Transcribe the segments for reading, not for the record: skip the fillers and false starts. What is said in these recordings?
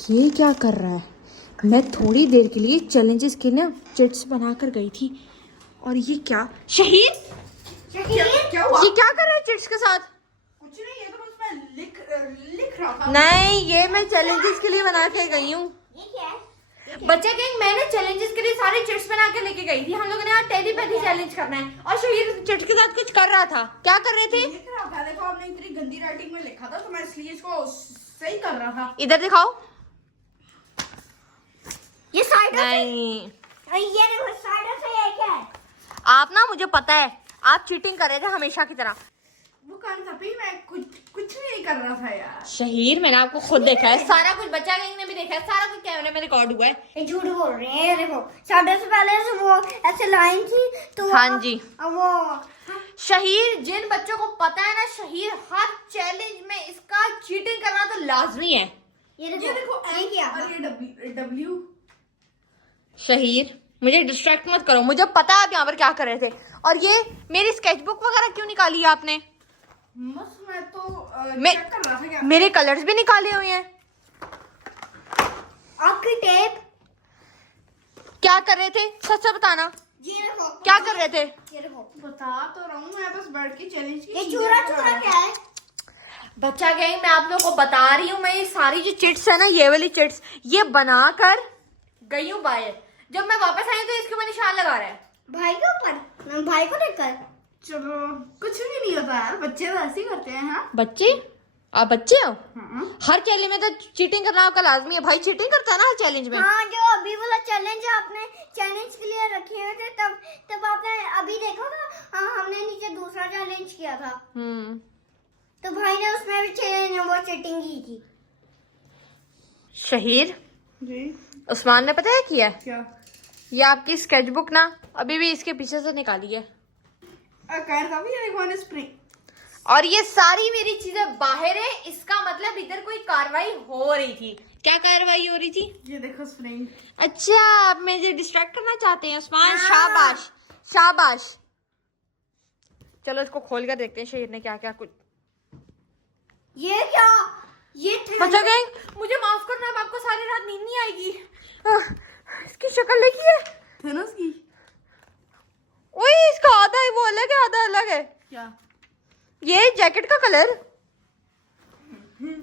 ये क्या कर रहा है? मैं थोड़ी देर के लिए चैलेंजेस के ना चिट्स बनाकर गई थी और ये क्या शहीद क्या हुआ? ये क्या कर रहा है चिट्स के साथ? कुछ नहीं, ये तो बस मैं लिख रहा था। नहीं, ये मैं चैलेंजेस के लिए बना के गई हूँ। ये क्या है? बच्चा गैंग, मैंने चैलेंजेस के लिए सारे चिट्स बना के लेके गई थी। हम लोगों ने आज टेलीपैथी चैलेंज करना है और शहीद चिट्स के साथ कुछ कर रहा था। क्या कर रहे थे? लिख रहा था। देखो, आपने इतनी गंदी राइटिंग में लिखा था तो मैं इसलिए इसको सही कर रहा था। इधर दिखाओ। ये साइड नहीं, ये देखो, साइड से ये क्या है? आप ना, मुझे पता है आप चीटिंग कर रहे थे हमेशा की तरह। वो कान था भी, मैं कुछ भी नहीं कर रहा था यार। शहीर, मैंने आपको खुद देखा है, सारा कुछ बच्चा गैंग ने भी देखा है, सारा कुछ कैमरे में रिकॉर्ड हुआ है। ये झूठ बोल रहे हैं। देखो, साइड से पहले से वो ऐसे लाइन थी तो हाँ जी। वो शहीर, जिन बच्चों को पता है ना, शहीर हर चैलेंज में इसका चीटिंग करना तो लाजमी है। ये देखो ये क्या? अरे डब्ल्यू। शहीर, मुझे डिस्ट्रैक्ट मत करो, मुझे पता है आप यहाँ पर क्या कर रहे थे। और ये मेरी स्केचबुक वगैरह क्यों निकाली है आपने? बस मैं तो मैं चेक कर रहा था क्या। मेरे कलर्स भी निकाले हुए हैं। आपकी टेप क्या कर रहे थे? सच से बताना, ये देखो क्या कर रहे थे? ये देखो, बता तो रहा हूँ मैं, बस बैठ के चैलेंज की। ये चूरा क्या है? बच्चा गैंग, मैं आप लोगों को बता रही हूँ, मैं ये सारी जो चिट्स है ना, ये वाली चिट्स, ये बनाकर गई हूँ बाहर। जब मैं वापस आई तो इसके ऊपर निशान लगा रहा है। भाई के ऊपर, भाई को देखकर। चलो, कुछ भी नहीं होता यार, बच्चे तो ऐसे ही करते हैं। हाँ बच्चे? आप बच्चे हो? हाँ। हर चैलेंज में तो चीटिंग करना आपका लाजमी है। भाई चीटिंग करता है ना हर चैलेंज में। हाँ, जो अभी वाला चैलेंज आपने चैलेंज के लिए रखे हुए थे, तब आपने अभी देखा था। हाँ, हमने नीचे दूसरा चैलेंज किया था तो भाई ने उसमें भी वो चीटिंग की थी। शहीर, जी उस्मान ने पता है किया है? क्या? ये आपकी स्केचबुक ना अभी भी इसके पीछे से निकाली है। कह रहा भी, ये देखो स्प्रिंग। और ये सारी मेरी चीजें बाहर है, इसका मतलब इधर कोई कार्रवाई हो रही थी। क्या कार्रवाई हो रही थी? ये देखो स्प्रिंग। अच्छा, आप मुझे डिस्ट्रैक्ट करना चाहते हैं उस्मान? शाबाश शाबाश। चलो इसको खोल कर देखते हैं शहीर ने क्या क्या कुछ। ये क्या? ये बच्चा गैंग, मुझे माफ करना, अब आपको सारी रात नींद नहीं आएगी। इसकी शक्ल देखिए। थेनोस की। ओए, इसका आधा है वो अलग है, आधा अलग है। क्या? ये जैकेट का कलर।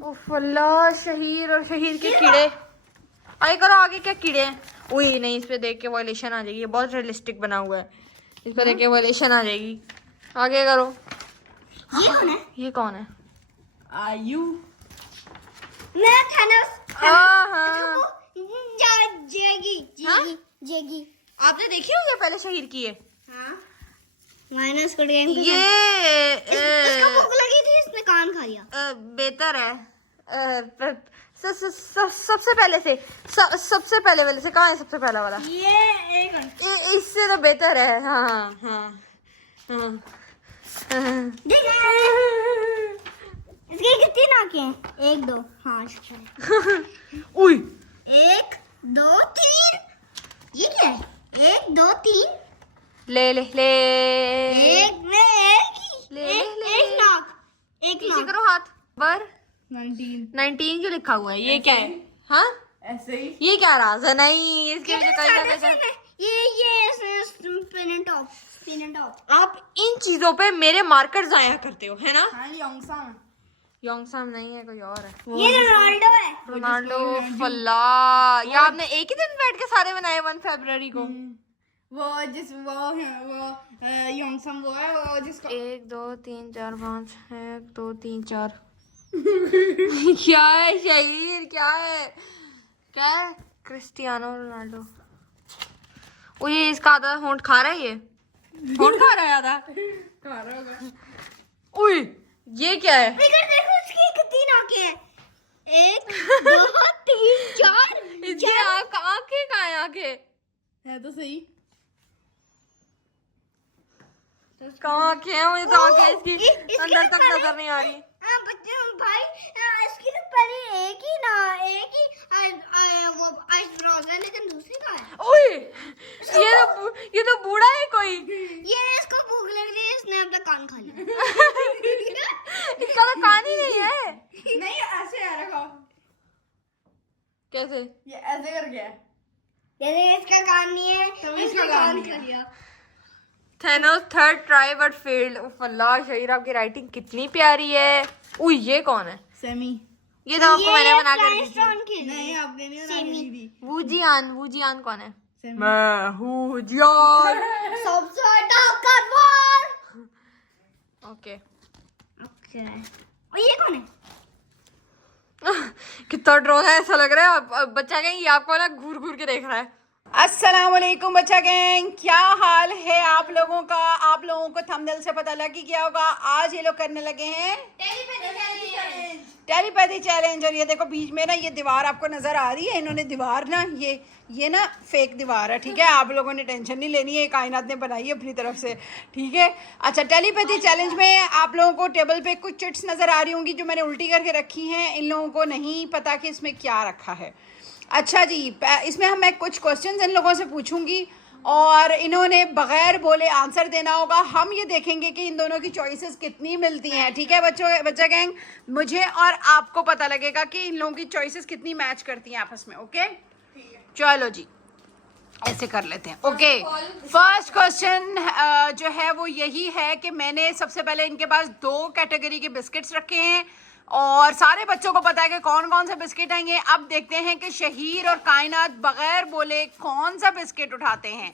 उफ अल्लाह, शहीर और शहीर के कीड़े। आगे करो, आगे क्या कीड़े हैं? उई नहीं, इस पे देख के वायलेशन आ जाएगी, ये बहुत रियलिस्टिक बना हुआ है, इस पे देख के वायलेशन आ जाएगी। आगे करो। ये कौन है? ये कौन है? आयु। मैं थेनोस। हाँ। जेगी। आपने देखी होगी पहले शहीर की ये? हाँ, माइनस स्क्विड गेम के ये इसको भूख लगी थी, इसने कान खा लिया। बेहतर है। सबसे पहले से सबसे पहले वाले से कहाँ है सबसे पहला वाला? ये एक इससे तो बेहतर है। हाँ हाँ हाँ। इसके कितनी नाकें हैं? 1 2। हाँ, अच्छा। उई, 1 2 3। ये क्या है? 1 2 3। ले ले ले एक ही। ले, एक नाक। एक पीछे नाक। करो हाथ। बर 19 जो लिखा हुआ है, ये क्या है? हाँ, ऐसे ही। ये क्या राज है? नहीं, इसके पीछे कहीं ना कहीं ये स्पिन एंड टॉप। आप इन चीजों पे मेरे मार्कर जाया करते हो, है ना? हाँ, योंगसाम। योंगसाम नहीं है, कोई और है। ये रोनाल्डो है। रोनाल्डो। फल्ला, ये आपने एक ही दिन बैठ के सारे बनाए 1 फरवरी को? वो योंगसाम वो है, वो जिसका 1 2 3 4 5 1 2 3 4। क्या है शहीर? क्या है? Cristiano Ronaldo. ओ, ये इसका आधा होंठ खा रहा है, ये होंठ खा रहा है आधा। खा रहा होगा। उई, ये क्या है? देखो उसकी कितनी नाकें हैं। 1 2 3 4। इसकी आंखें कहाँ है? आंखें है तो सही। कहाँ आंखें हैं? मुझे तो आंखें इसकी अंदर तक नजर नहीं आ रही। हाँ बच्चे, भाई इसकी तो पहले एक ही वो आईब्रोज है, लेकिन दूसरी का है। ओए, ये तो बूढ़ा है कोई। ये इसको भूख लग रही है, इसने अपना कान खा लिया। इसका तो कान ही नहीं है। नहीं, ऐसे है, रखो। कैसे? ये ऐसे कर गया, जैसे इसका काम नहीं है तो इसका काम कर लिया। Thanos third try but failed. उफ अल्लाह, शहीर आपकी राइटिंग कितनी प्यारी है। उई, ये कौन है? सेमी। ये तो आपको मैंने बना कर दी थी। नहीं, आपने नहीं बना के दी। वूजियान कौन है? मैं हूँ जियान। सबसे ताकतवर। ओके। और ये कौन है? कितना ड्रॉ है, ऐसा लग रहा है अब बच्चा कहीं ये आपको ना घूर घूर के देख रहा है। अस्सलाम वालेकुम बच्चा गैंग, क्या हाल है आप लोगों का? आप लोगों को थंबनेल से पता लग ही गया होगा, आज ये लोग करने लगे हैं टेलीपैथी चैलेंज। और ये देखो बीच में ना ये दीवार आपको नजर आ रही है, इन्होंने दीवार ना ये ना फेक दीवार है, ठीक है? आप लोगों ने टेंशन नहीं लेनी है, कायनात ने बनाई है अपनी तरफ से, ठीक है? अच्छा, टेलीपैथी चैलेंज में आप लोगों को टेबल पे कुछ चिट्स नजर आ रही होंगी जो मैंने उल्टी करके रखी हैं। इन लोगों को नहीं पता कि इसमें क्या रखा है। अच्छा जी, इसमें मैं कुछ क्वेश्चंस इन लोगों से पूछूंगी और इन्होंने बगैर बोले आंसर देना होगा। हम ये देखेंगे कि इन दोनों की चॉइसेस कितनी मिलती हैं, ठीक है बच्चा गैंग? मुझे और आपको पता लगेगा कि इन लोगों की चॉइसेस कितनी मैच करती हैं आपस में। ओके, चलो जी, ऐसे कर लेते हैं। ओके, फर्स्ट क्वेश्चन जो है वो यही है कि मैंने सबसे पहले इनके पास 2 कैटेगरी के बिस्किट्स रखे हैं और सारे बच्चों को पता है कि कौन कौन से बिस्किट हैं ये। अब देखते हैं कि शहीर और कायनात बगैर बोले कौन सा बिस्किट उठाते हैं।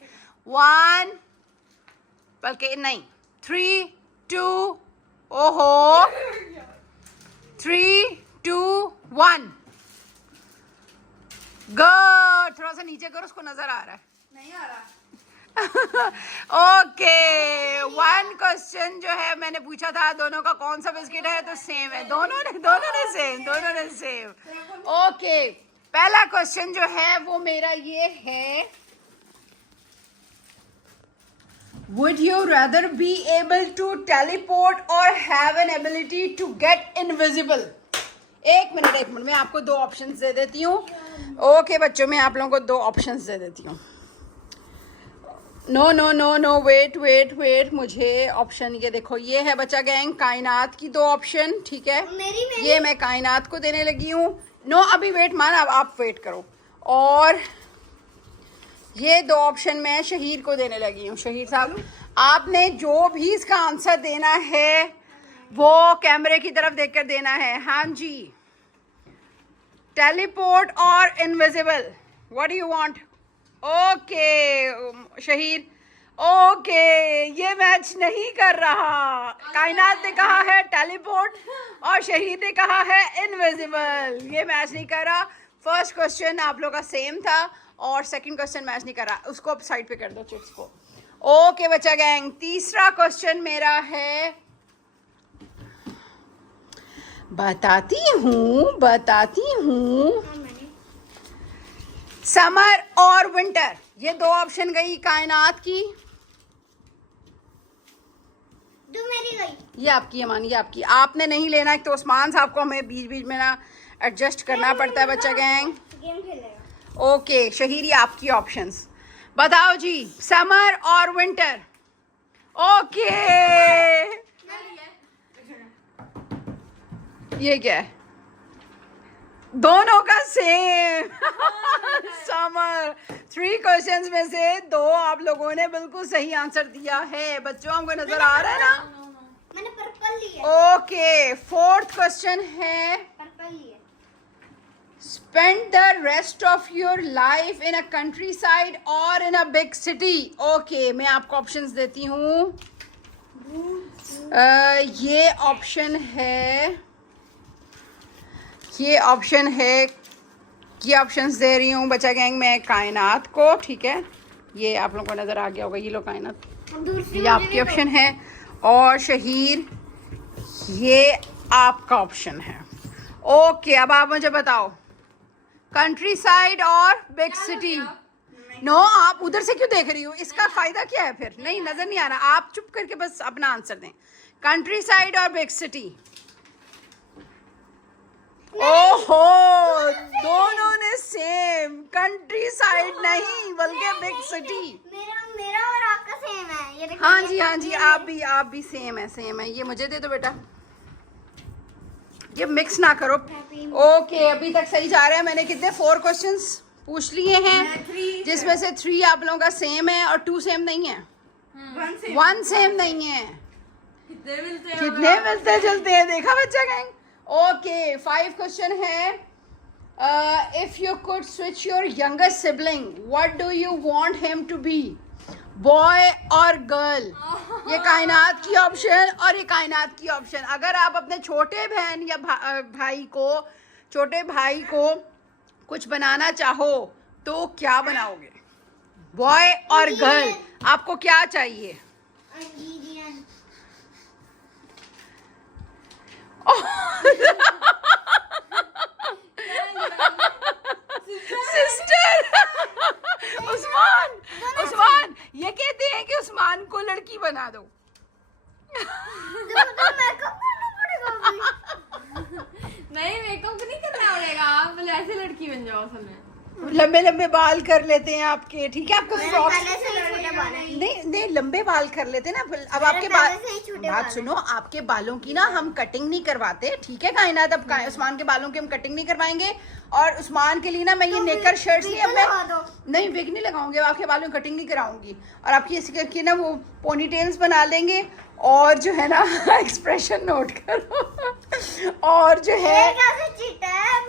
1 बल्कि नहीं 3 2 ओहो 3 2 1 गुड। थोड़ा सा नीचे करो, उसको नजर आ रहा है? नहीं आ रहा। ओके, 1 क्वेश्चन जो है मैंने पूछा था दोनों का कौन सा बिस्किट है, तो सेम है, दोनों ने सेम। ओके, पहला क्वेश्चन जो है वो मेरा ये है, would you rather be able to teleport और have an ability to get invisible? एक मिनट मैं आपको 2 ऑप्शंस दे देती हूँ। ओके बच्चों, मैं आप लोगों को 2 ऑप्शंस दे देती हूँ। नो वेट, मुझे ऑप्शन ये देखो, ये है बच्चा गैंग कायनात की 2 ऑप्शन, ठीक है? मेरी ये मैं कायनात को देने लगी हूँ। नो अभी वेट मान, अब आप वेट करो। और ये 2 ऑप्शन मैं शहीर को देने लगी हूँ। शहीर साहब, आपने जो भी इसका आंसर देना है वो कैमरे की तरफ देखकर देना है। हाँ जी, टेलीपोर्ट और invisible, what do you want? Okay Shaheer, okay ये मैच नहीं कर रहा। कायनात ने कहा है टेलीपोर्ट और शहीर ने कहा है इनविजिबल। ये मैच नहीं कर रहा। फर्स्ट क्वेश्चन आप लोग का सेम था और सेकंड क्वेश्चन मैच नहीं कर रहा। उसको अब साइड पे कर दो चिट्स को। ओके बच्चा गैंग, तीसरा क्वेश्चन मेरा है, बताती हूँ समर और विंटर, ये 2 ऑप्शन गई कायनात की। जो मेरी गई ये आपकी है मान, ये आपकी। आपने नहीं लेना है तो उस्मान साहब को हमें बीच बीच में ना एडजस्ट करना पड़ता है बच्चा गैंग। गेम खेलेगा। ओके शहीर, ये आपकी ऑप्शंस बताओ जी, समर और विंटर। ओके, ये क्या है? दोनों का सेम। समर। 3 क्वेश्चंस में से 2 आप लोगों ने बिल्कुल सही आंसर दिया है। बच्चों हमको नजर आ रहा है ना? मैंने पर्पल लिया। ओके, 4th क्वेश्चन है, पर्पल लिया। Spend the rest of your life in a country side और इन अ बिग सिटी। ओके, मैं आपको ऑप्शंस देती हूँ। ये ऑप्शन है, ये ऑप्शंस दे रही हूँ बच्चा गैंग मैं कायनात को, ठीक है? ये आप लोगों को नजर आ गया होगा, ये लो कायनात, ये आपकी ऑप्शन है। और शहीर, ये आपका ऑप्शन है। ओके, अब आप मुझे बताओ, कंट्री साइड और बिग सिटी। नो, आप उधर से क्यों देख रही हो? इसका फायदा क्या है फिर? नहीं, नजर नहीं आ रहा। आप चुप करके बस अपना आंसर दें, कंट्री साइड और बिग सिटी। ओहो, दोनों ने सेम, कंट्री साइड नहीं बल्कि बिग सिटी। मेरा और आपका सेम है, ये देखो। हाँ जी, आप भी सेम है। ये मुझे दे दो बेटा। ये मिक्स ना करो। ओके, अभी तक सही जा रहे हैं। मैंने कितने 4 क्वेश्चंस पूछ लिए हैं, जिसमें से 3 आप लोगों का सेम है और 2 सेम नहीं है। 1 सेम नहीं है। कितने मिलते जुलते हैं, देखा बच्चा गैंग। ओके, 5 क्वेश्चन है। If you could switch your younger sibling, what do you want him to be, boy और गर्ल? ये कायनात की ऑप्शन और ये कायनात की ऑप्शन। अगर आप अपने छोटे बहन या छोटे भाई को कुछ बनाना चाहो तो क्या बनाओगे? बॉय और गर्ल, आपको क्या चाहिए? सिस्टर। उस्मान ये कहते हैं कि उस्मान को लड़की बना दो। नहीं, मेकअप नहीं करना पड़ेगा, आप ऐसे लड़की बन जाओ समय। लंबे लंबे बाल कर लेते हैं आपके, ठीक है? आपको नहीं लंबे बाल कर लेते हैं ना। अब आपके बात सुनो, आपके बालों की ना हम कटिंग नहीं करवाते, ठीक है कायनात? अब उस्मान के बालों की हम कटिंग नहीं करवाएंगे। और उस्मान के लिए ना मैं ये नेकर शर्ट्स नहीं विग नहीं लगाऊंगी, आपके बालों की कटिंग नहीं कराऊंगी। और आपकी ऐसे करके ना वो पोनी टेल्स बना लेंगे और जो है ना एक्सप्रेशन नोट करो। और जो है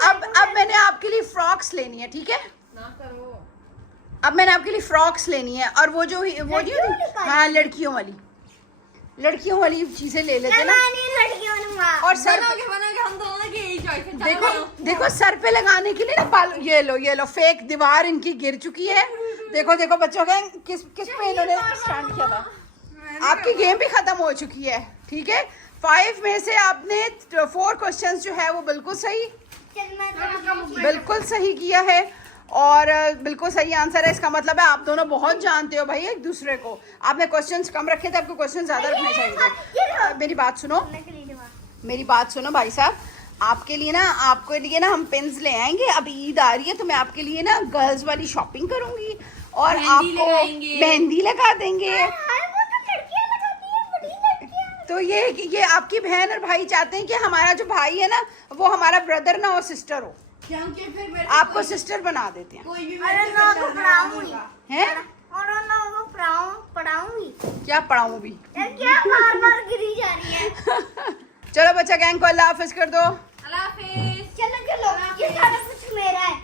अब मैंने आपके लिए फ्रॉक्स लेनी है, ठीक है? अब मैंने आपके लिए फ्रॉक्स लेनी है और वो जो हाँ लड़कियों वाली चीजें ले लेते ना। और सर हम दोनों की यही चॉइस है। देखो सर पे लगाने के लिए ना बाल, ये लो फेक दीवार इनकी गिर चुकी है। देखो बच्चों का किस पे इन्होंने स्टैंड किया था। आपकी गेम भी खत्म हो चुकी है, ठीक है? 5 में से आपने 4 क्वेश्चंस जो है वो बिल्कुल सही किया है और बिल्कुल सही आंसर है। इसका मतलब है आप दोनों बहुत जानते हो भाई एक दूसरे को। आपने क्वेश्चंस कम रखे थे, आपको क्वेश्चन ज्यादा रखने चाहिए थे। मेरी बात सुनो भाई साहब, आपके लिए ना हम पिन्स ले आएंगे। अब ईद आ रही है तो मैं आपके लिए ना गर्ल्स वाली शॉपिंग करूंगी और आपको मेहंदी लगा देंगे। तो ये आपकी बहन और भाई चाहते हैं कि हमारा जो भाई है ना वो हमारा ब्रदर ना और सिस्टर हो। आपको सिस्टर बना देते हैं। हैं? क्या पढ़ाऊं भी? बार गिरी जा रही है। चलो बच्चा गैंग को अल्लाह हाफिज कर दो। अल्लाह हाफिज। चलो ये सारा कुछ मेरा है।